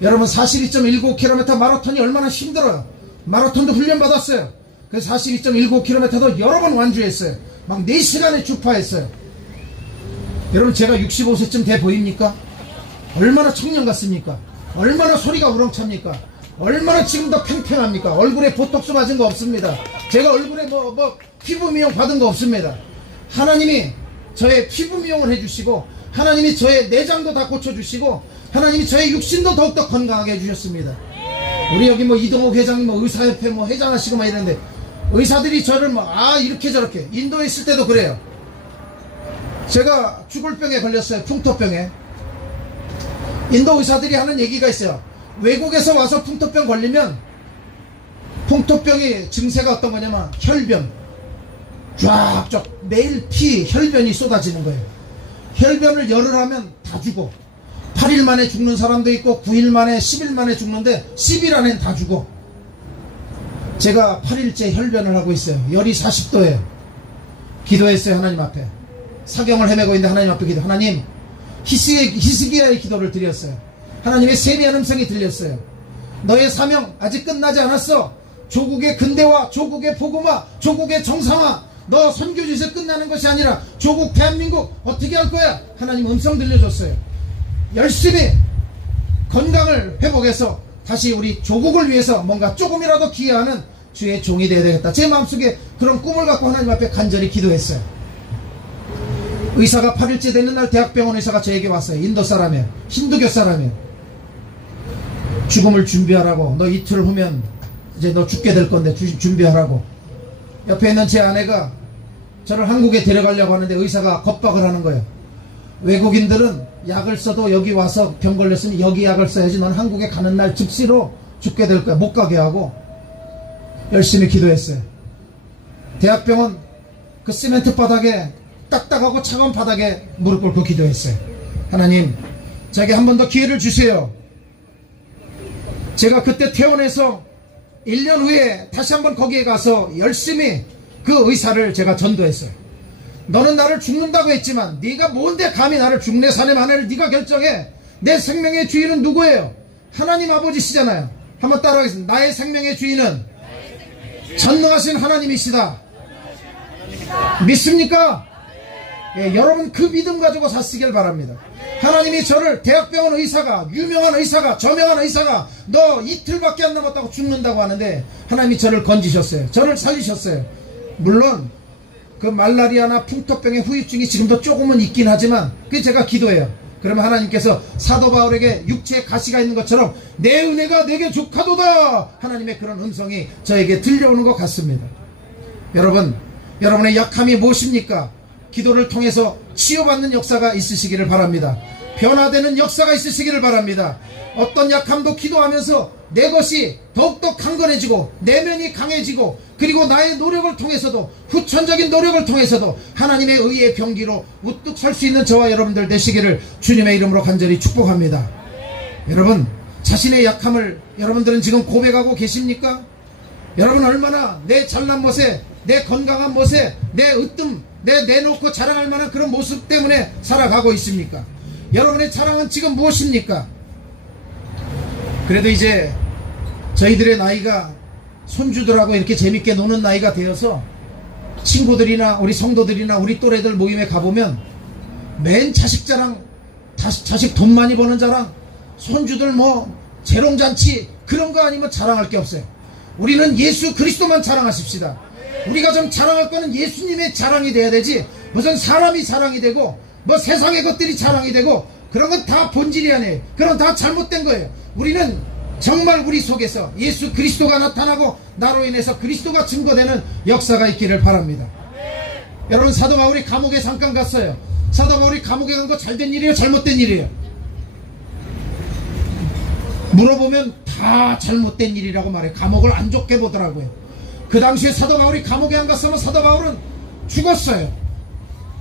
여러분 42.19km 마라톤이 얼마나 힘들어요. 마라톤도 훈련받았어요. 그래서 42.19km도 여러 번 완주했어요. 막 4시간에 주파했어요. 여러분 제가 65세쯤 돼 보입니까? 얼마나 청년 같습니까? 얼마나 소리가 우렁찹니까? 얼마나 지금도 팽팽합니까? 얼굴에 보톡스 맞은 거 없습니다. 제가 얼굴에 피부 미용 받은 거 없습니다. 하나님이 저의 피부 미용을 해주시고 하나님이 저의 내장도 다 고쳐주시고 하나님이 저의 육신도 더욱더 건강하게 해주셨습니다. 우리 여기 이동욱 회장님 의사협회 회장하시고 이러는데 의사들이 저를 이렇게 저렇게 인도에 있을 때도 그래요. 제가 죽을 병에 걸렸어요. 풍토병에. 인도 의사들이 하는 얘기가 있어요. 외국에서 와서 풍토병 걸리면 풍토병의 증세가 어떤 거냐면 혈변 쫙쫙 매일 혈변이 쏟아지는 거예요. 혈변을 열을 하면 다 죽어. 8일 만에 죽는 사람도 있고 9일 만에 10일 만에 죽는데 10일 안엔 다 죽어. 제가 8일째 혈변을 하고 있어요. 열이 40도에 기도했어요. 하나님 앞에 사경을 헤매고 있는데 하나님 앞에 기도. 하나님 히스기야의 기도를 드렸어요. 하나님의 세미한 음성이 들렸어요. 너의 사명 아직 끝나지 않았어. 조국의 근대화, 조국의 복음화, 조국의 정상화. 너 선교지에서 끝나는 것이 아니라 조국 대한민국 어떻게 할 거야? 하나님 음성 들려줬어요. 열심히 건강을 회복해서 다시 우리 조국을 위해서 뭔가 조금이라도 기여하는 주의 종이 되어야 되겠다. 제 마음속에 그런 꿈을 갖고 하나님 앞에 간절히 기도했어요. 의사가 8일째 되는 날 대학병원 의사가 저에게 왔어요. 인도 사람이에요. 힌두교 사람이에요. 죽음을 준비하라고. 너 이틀 후면 이제 너 죽게 될 건데 준비하라고. 옆에 있는 제 아내가 저를 한국에 데려가려고 하는데 의사가 겁박을 하는 거예요. 외국인들은 약을 써도 여기 와서 병 걸렸으니 여기 약을 써야지 넌 한국에 가는 날 즉시로 죽게 될 거야. 못 가게 하고. 열심히 기도했어요. 대학병원 그 시멘트 바닥에 딱딱하고 차가운 바닥에 무릎 꿇고 기도했어요. 하나님 저에게 한 번 더 기회를 주세요. 제가 그때 퇴원해서 1년 후에 다시 한번 거기에 가서 열심히 그 의사를 제가 전도했어요. 너는 나를 죽는다고 했지만 네가 뭔데 감히 나를 죽내 사내 만해를 네가 결정해. 내 생명의 주인은 누구예요? 하나님 아버지시잖아요. 한번 따라하겠습니다. 나의 생명의 주인은 전능하신 하나님이시다. 믿습니까? 예, 여러분 그 믿음 가지고 사시길 바랍니다. 하나님이 저를 대학병원 의사가 유명한 의사가 저명한 의사가 너 이틀밖에 안 남았다고 죽는다고 하는데 하나님이 저를 건지셨어요. 저를 살리셨어요. 물론 그 말라리아나 풍토병의 후유증이 지금도 조금은 있긴 하지만 그게 제가 기도해요. 그러면 하나님께서 사도 바울에게 육체에 가시가 있는 것처럼 내 은혜가 내게 족하도다 하나님의 그런 음성이 저에게 들려오는 것 같습니다. 여러분 여러분의 약함이 무엇입니까? 기도를 통해서 치유받는 역사가 있으시기를 바랍니다. 변화되는 역사가 있으시기를 바랍니다. 어떤 약함도 기도하면서 내 것이 더욱더 강건해지고 내면이 강해지고 그리고 나의 노력을 통해서도 후천적인 노력을 통해서도 하나님의 의의 병기로 우뚝 설 수 있는 저와 여러분들 되시기를 주님의 이름으로 간절히 축복합니다. 여러분 자신의 약함을 여러분들은 지금 고백하고 계십니까? 여러분 얼마나 내 잘난 멋에 내 건강한 멋에 내 으뜸 내놓고 자랑할 만한 그런 모습 때문에 살아가고 있습니까? 여러분의 자랑은 지금 무엇입니까? 그래도 이제 저희들의 나이가 손주들하고 이렇게 재밌게 노는 나이가 되어서 친구들이나 우리 성도들이나 우리 또래들 모임에 가보면 맨 자식 자랑, 자식 돈 많이 버는 자랑, 손주들 재롱잔치 그런 거 아니면 자랑할 게 없어요. 우리는 예수 그리스도만 자랑하십시다. 우리가 좀 자랑할 거는 예수님의 자랑이 돼야 되지 무슨 사람이 자랑이 되고 뭐 세상의 것들이 자랑이 되고 그런 건 다 본질이 아니에요. 그런 다 잘못된 거예요. 우리는 정말 우리 속에서 예수 그리스도가 나타나고 나로 인해서 그리스도가 증거되는 역사가 있기를 바랍니다. 여러분, 사도 바울이 감옥에 잠깐 갔어요. 사도 바울이 감옥에 간 거 잘된 일이에요, 잘못된 일이에요? 물어보면 다 잘못된 일이라고 말해요. 감옥을 안 좋게 보더라고요. 그 당시에 사도 바울이 감옥에 안 갔으면 사도 바울은 죽었어요.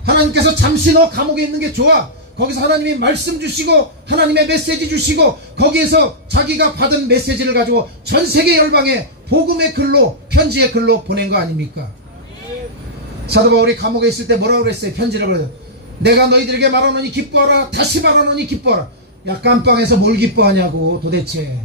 하나님께서 잠시 너 감옥에 있는 게 좋아. 거기서 하나님이 말씀 주시고 하나님의 메시지 주시고 거기에서 자기가 받은 메시지를 가지고 전 세계 열방에 복음의 글로, 편지의 글로 보낸 거 아닙니까? 사도 바울이 감옥에 있을 때 뭐라고 그랬어요? 편지를 보내요. 내가 너희들에게 말하노니 기뻐하라. 다시 말하노니 기뻐하라. 야, 깜빵에서 뭘 기뻐하냐고 도대체.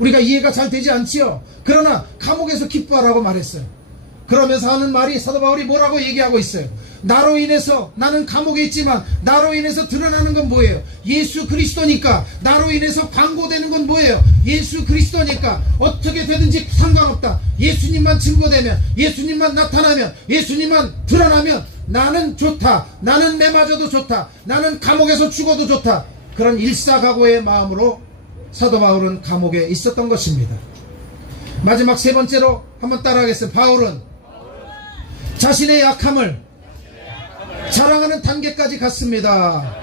우리가 이해가 잘 되지 않지요? 그러나 감옥에서 기뻐하라고 말했어요. 그러면서 하는 말이, 사도 바울이 뭐라고 얘기하고 있어요? 나로 인해서, 나는 감옥에 있지만 나로 인해서 드러나는 건 뭐예요? 예수 그리스도니까. 나로 인해서 광고되는 건 뭐예요? 예수 그리스도니까. 어떻게 되든지 상관없다. 예수님만 증거되면, 예수님만 나타나면, 예수님만 드러나면 나는 좋다. 나는 내마저도 좋다. 나는 감옥에서 죽어도 좋다. 그런 일사각오의 마음으로 사도 바울은 감옥에 있었던 것입니다. 마지막 세 번째로 한번 따라하겠습니다. 바울은 자신의 약함을 자랑하는 단계까지 갔습니다.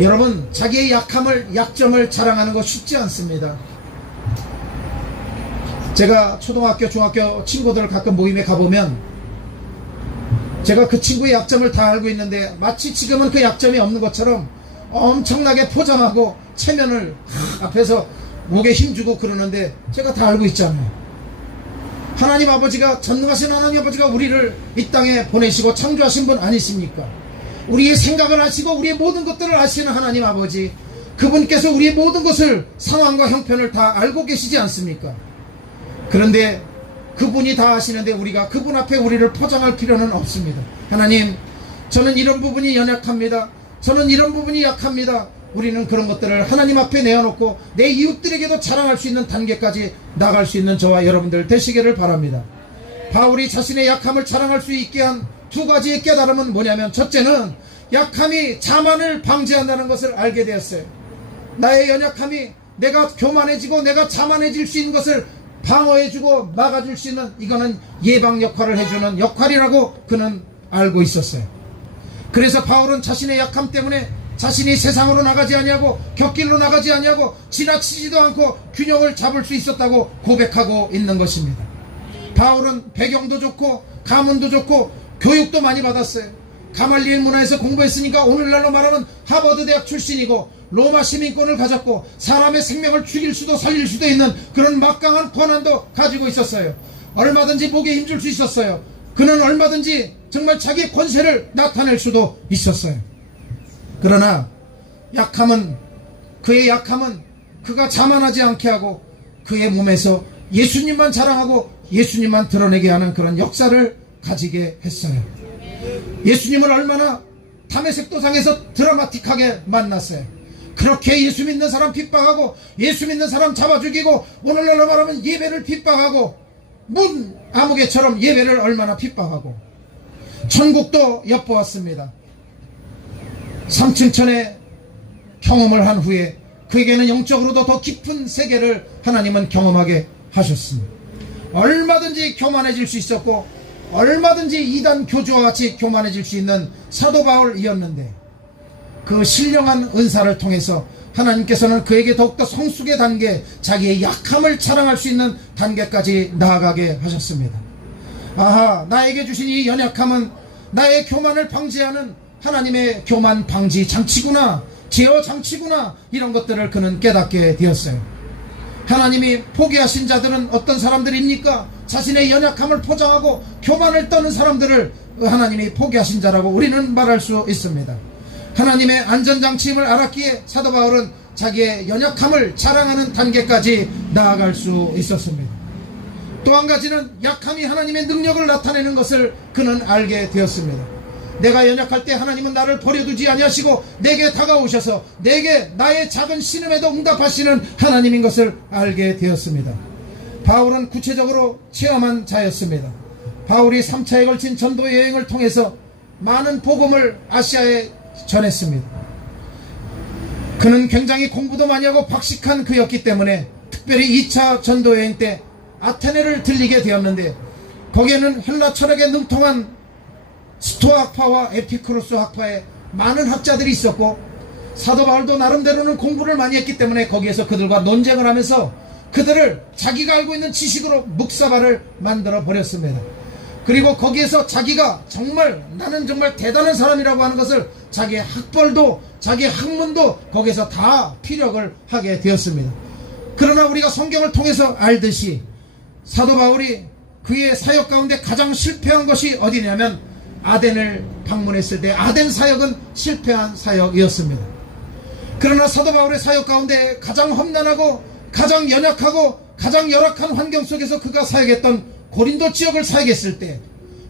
여러분, 자기의 약점을 자랑하는 거 쉽지 않습니다. 제가 초등학교, 중학교 친구들 가끔 모임에 가보면 제가 그 친구의 약점을 다 알고 있는데 마치 지금은 그 약점이 없는 것처럼 엄청나게 포장하고 체면을 앞에서 목에 힘주고 그러는데 제가 다 알고 있잖아요. 하나님 아버지가, 전능하신 하나님 아버지가 우리를 이 땅에 보내시고 창조하신 분 아니십니까? 우리의 생각을 아시고 우리의 모든 것들을 아시는 하나님 아버지, 그분께서 우리의 모든 것을, 상황과 형편을 다 알고 계시지 않습니까? 그런데 그분이 다 아시는데 우리가 그분 앞에 우리를 포장할 필요는 없습니다. 하나님, 저는 이런 부분이 연약합니다. 저는 이런 부분이 약합니다. 우리는 그런 것들을 하나님 앞에 내어놓고 내 이웃들에게도 자랑할 수 있는 단계까지 나갈 수 있는 저와 여러분들 되시기를 바랍니다. 바울이 자신의 약함을 자랑할 수 있게 한 두 가지의 깨달음은 뭐냐면, 첫째는 약함이 자만을 방지한다는 것을 알게 되었어요. 나의 연약함이 내가 교만해지고 내가 자만해질 수 있는 것을 방어해주고 막아줄 수 있는, 이거는 예방 역할을 해주는 역할이라고 그는 알고 있었어요. 그래서 바울은 자신의 약함 때문에 자신이 세상으로 나가지 아니하고 곁길로 나가지 아니하고 지나치지도 않고 균형을 잡을 수 있었다고 고백하고 있는 것입니다. 바울은 배경도 좋고 가문도 좋고 교육도 많이 받았어요. 가말리엘 문화에서 공부했으니까 오늘날로 말하면 하버드 대학 출신이고 로마 시민권을 가졌고 사람의 생명을 죽일 수도 살릴 수도 있는 그런 막강한 권한도 가지고 있었어요. 얼마든지 목에 힘줄 수 있었어요. 그는 얼마든지 정말 자기의 권세를 나타낼 수도 있었어요. 그러나 그의 약함은 그가 자만하지 않게 하고 그의 몸에서 예수님만 자랑하고 예수님만 드러내게 하는 그런 역사를 가지게 했어요. 예수님을 얼마나 다메섹 도상에서 드라마틱하게 만났어요. 그렇게 예수 믿는 사람 핍박하고 예수 믿는 사람 잡아 죽이고, 오늘날로 말하면 예배를 핍박하고, 문 아무개처럼 예배를 얼마나 핍박하고, 천국도 엿보았습니다. 3층천의 경험을 한 후에 그에게는 영적으로도 더 깊은 세계를 하나님은 경험하게 하셨습니다. 얼마든지 교만해질 수 있었고 얼마든지 이단 교주와 같이 교만해질 수 있는 사도 바울이었는데, 그 신령한 은사를 통해서 하나님께서는 그에게 더욱더 성숙의 단계, 자기의 약함을 자랑할 수 있는 단계까지 나아가게 하셨습니다. 아하, 나에게 주신 이 연약함은 나의 교만을 방지하는 하나님의 교만 방지 장치구나, 제어 장치구나, 이런 것들을 그는 깨닫게 되었어요. 하나님이 포기하신 자들은 어떤 사람들입니까? 자신의 연약함을 포장하고 교만을 떠는 사람들을 하나님이 포기하신 자라고 우리는 말할 수 있습니다. 하나님의 안전장치임을 알았기에 사도 바울은 자기의 연약함을 자랑하는 단계까지 나아갈 수 있었습니다. 또 한 가지는 약함이 하나님의 능력을 나타내는 것을 그는 알게 되었습니다. 내가 연약할 때 하나님은 나를 버려두지 아니하시고 내게 다가오셔서 내게 나의 작은 신음에도 응답하시는 하나님인 것을 알게 되었습니다. 바울은 구체적으로 체험한 자였습니다. 바울이 3차에 걸친 전도 여행을 통해서 많은 복음을 아시아에 전했습니다. 그는 굉장히 공부도 많이 하고 박식한 그였기 때문에 특별히 2차 전도 여행 때 아테네를 들리게 되었는데, 거기에는 헬라 철학에 능통한 스토아 학파와 에피쿠로스 학파의 많은 학자들이 있었고, 사도 바울도 나름대로는 공부를 많이 했기 때문에 거기에서 그들과 논쟁을 하면서 그들을 자기가 알고 있는 지식으로 묵사발을 만들어 버렸습니다. 그리고 거기에서 자기가 정말 나는 정말 대단한 사람이라고 하는 것을 자기의 학벌도 자기의 학문도 거기에서 다 피력을 하게 되었습니다. 그러나 우리가 성경을 통해서 알듯이 사도 바울이 그의 사역 가운데 가장 실패한 것이 어디냐면 아덴을 방문했을 때 아덴 사역은 실패한 사역이었습니다. 그러나 사도 바울의 사역 가운데 가장 험난하고 가장 연약하고 가장 열악한 환경 속에서 그가 사역했던 고린도 지역을 사역했을 때,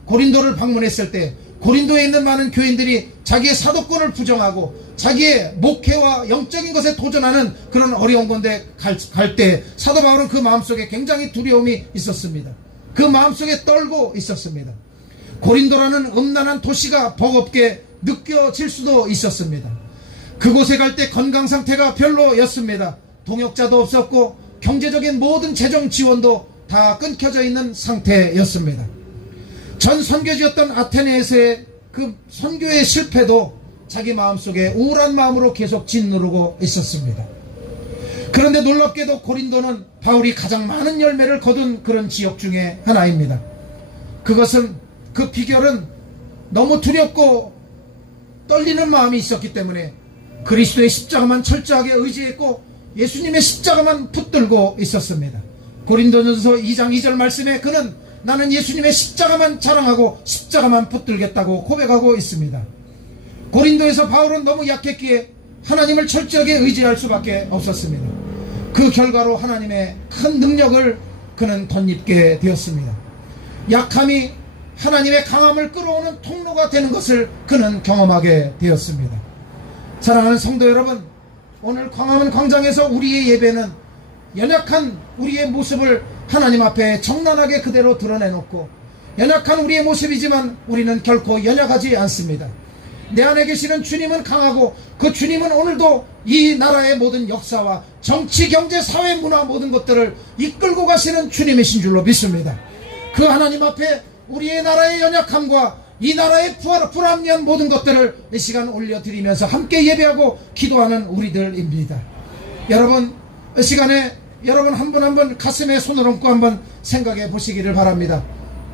고린도를 방문했을 때 고린도에 있는 많은 교인들이 자기의 사도권을 부정하고 자기의 목회와 영적인 것에 도전하는 그런 어려운 건데 갈 때 사도 바울은 그 마음속에 굉장히 두려움이 있었습니다. 그 마음속에 떨고 있었습니다. 고린도라는 음란한 도시가 버겁게 느껴질 수도 있었습니다. 그곳에 갈 때 건강 상태가 별로였습니다. 동역자도 없었고 경제적인 모든 재정 지원도 다 끊겨져 있는 상태였습니다. 전 선교지였던 아테네에서의 그 선교의 실패도 자기 마음속에 우울한 마음으로 계속 짓누르고 있었습니다. 그런데 놀랍게도 고린도는 바울이 가장 많은 열매를 거둔 그런 지역 중에 하나입니다. 그것은 그 비결은 너무 두렵고 떨리는 마음이 있었기 때문에 그리스도의 십자가만 철저하게 의지했고 예수님의 십자가만 붙들고 있었습니다. 고린도전서 2장 2절 말씀에 그는 나는 예수님의 십자가만 자랑하고 십자가만 붙들겠다고 고백하고 있습니다. 고린도에서 바울은 너무 약했기에 하나님을 철저하게 의지할 수밖에 없었습니다. 그 결과로 하나님의 큰 능력을 그는 덧입게 되었습니다. 약함이 하나님의 강함을 끌어오는 통로가 되는 것을 그는 경험하게 되었습니다. 사랑하는 성도 여러분, 오늘 광화문 광장에서 우리의 예배는 연약한 우리의 모습을 하나님 앞에 정난하게 그대로 드러내놓고, 연약한 우리의 모습이지만 우리는 결코 연약하지 않습니다. 내 안에 계시는 주님은 강하고 그 주님은 오늘도 이 나라의 모든 역사와 정치, 경제, 사회, 문화 모든 것들을 이끌고 가시는 주님이신 줄로 믿습니다. 그 하나님 앞에 우리의 나라의 연약함과 이 나라의 불합리한 모든 것들을 이 시간 올려드리면서 함께 예배하고 기도하는 우리들입니다. 여러분, 이 시간에 여러분 한 분 한 분 가슴에 손을 얹고 한번 생각해 보시기를 바랍니다.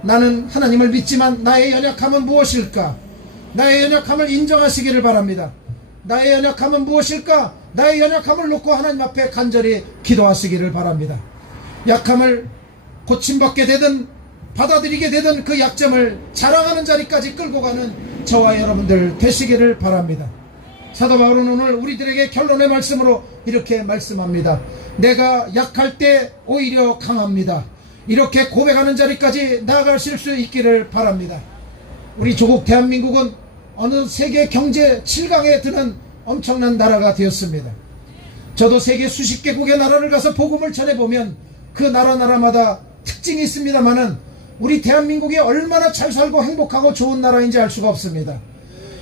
나는 하나님을 믿지만 나의 연약함은 무엇일까? 나의 연약함을 인정하시기를 바랍니다. 나의 연약함은 무엇일까? 나의 연약함을 놓고 하나님 앞에 간절히 기도하시기를 바랍니다. 약함을 고침받게 되든 받아들이게 되든 그 약점을 자랑하는 자리까지 끌고 가는 저와 여러분들 되시기를 바랍니다. 사도 바울은 오늘 우리들에게 결론의 말씀으로 이렇게 말씀합니다. 내가 약할 때 오히려 강합니다. 이렇게 고백하는 자리까지 나아가실 수 있기를 바랍니다. 우리 조국 대한민국은 어느 세계 경제 7강에 드는 엄청난 나라가 되었습니다. 저도 세계 수십 개국의 나라를 가서 복음을 전해보면 그 나라마다 특징이 있습니다만은 우리 대한민국이 얼마나 잘 살고 행복하고 좋은 나라인지 알 수가 없습니다.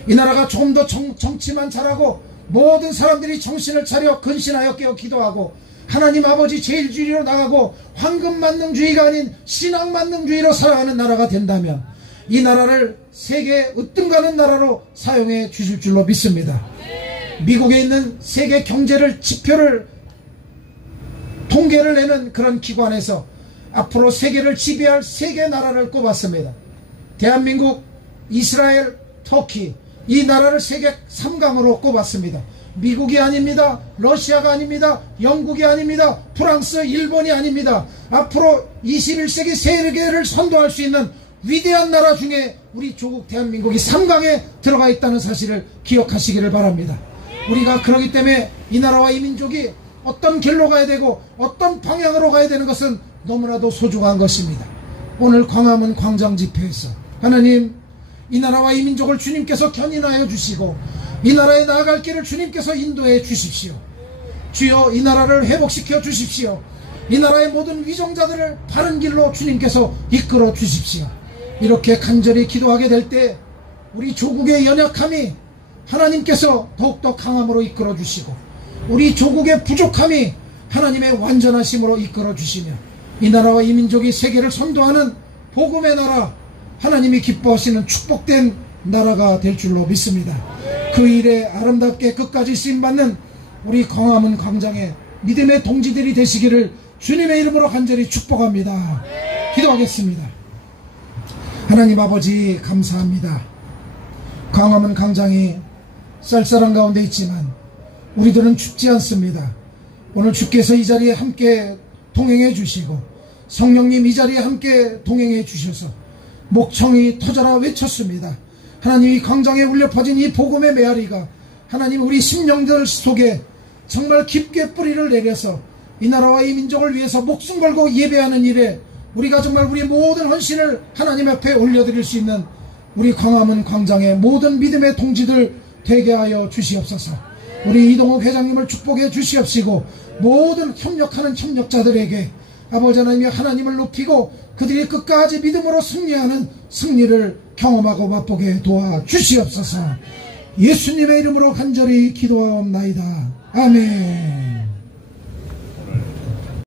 이 나라가 조금 더 정치만 잘하고 모든 사람들이 정신을 차려 근신하여 깨어 기도하고 하나님 아버지 제일주의로 나가고 황금만능주의가 아닌 신앙만능주의로 살아가는 나라가 된다면 이 나라를 세계 으뜸가는 나라로 사용해 주실 줄로 믿습니다. 미국에 있는 세계 경제를 지표를 통계를 내는 그런 기관에서 앞으로 세계를 지배할 세 개 나라를 꼽았습니다. 대한민국, 이스라엘, 터키, 이 나라를 세계 3강으로 꼽았습니다. 미국이 아닙니다. 러시아가 아닙니다. 영국이 아닙니다. 프랑스, 일본이 아닙니다. 앞으로 21세기 세계를 선도할 수 있는 위대한 나라 중에 우리 조국 대한민국이 3강에 들어가 있다는 사실을 기억하시기를 바랍니다. 우리가 그러기 때문에 이 나라와 이 민족이 어떤 길로 가야 되고 어떤 방향으로 가야 되는 것은 너무나도 소중한 것입니다. 오늘 광화문 광장 집회에서 하나님, 이 나라와 이 민족을 주님께서 견인하여 주시고 이 나라에 나아갈 길을 주님께서 인도해 주십시오. 주여, 이 나라를 회복시켜 주십시오. 이 나라의 모든 위정자들을 바른 길로 주님께서 이끌어 주십시오. 이렇게 간절히 기도하게 될 때 우리 조국의 연약함이 하나님께서 더욱더 강함으로 이끌어 주시고 우리 조국의 부족함이 하나님의 완전하심으로 이끌어 주시며 이 나라와 이 민족이 세계를 선도하는 복음의 나라, 하나님이 기뻐하시는 축복된 나라가 될 줄로 믿습니다. 그 일에 아름답게 끝까지 쓰임받는 우리 광화문 광장의 믿음의 동지들이 되시기를 주님의 이름으로 간절히 축복합니다. 기도하겠습니다. 하나님 아버지 감사합니다. 광화문 광장이 쌀쌀한 가운데 있지만 우리들은 춥지 않습니다. 오늘 주께서 이 자리에 함께 동행해 주시고 성령님 이 자리에 함께 동행해 주셔서 목청이 터져라 외쳤습니다. 하나님 이 광장에 울려 퍼진 이 복음의 메아리가 하나님 우리 심령들 속에 정말 깊게 뿌리를 내려서 이 나라와 이 민족을 위해서 목숨 걸고 예배하는 일에 우리가 정말 우리 모든 헌신을 하나님 앞에 올려드릴 수 있는 우리 광화문 광장의 모든 믿음의 동지들 되게 하여 주시옵소서. 우리 이동욱 회장님을 축복해 주시옵시고 모든 협력하는 협력자들에게 아버지 하나님이 하나님을 높이고 그들이 끝까지 믿음으로 승리하는 승리를 경험하고 맛보게 도와 주시옵소서. 예수님의 이름으로 간절히 기도하옵나이다. 아멘.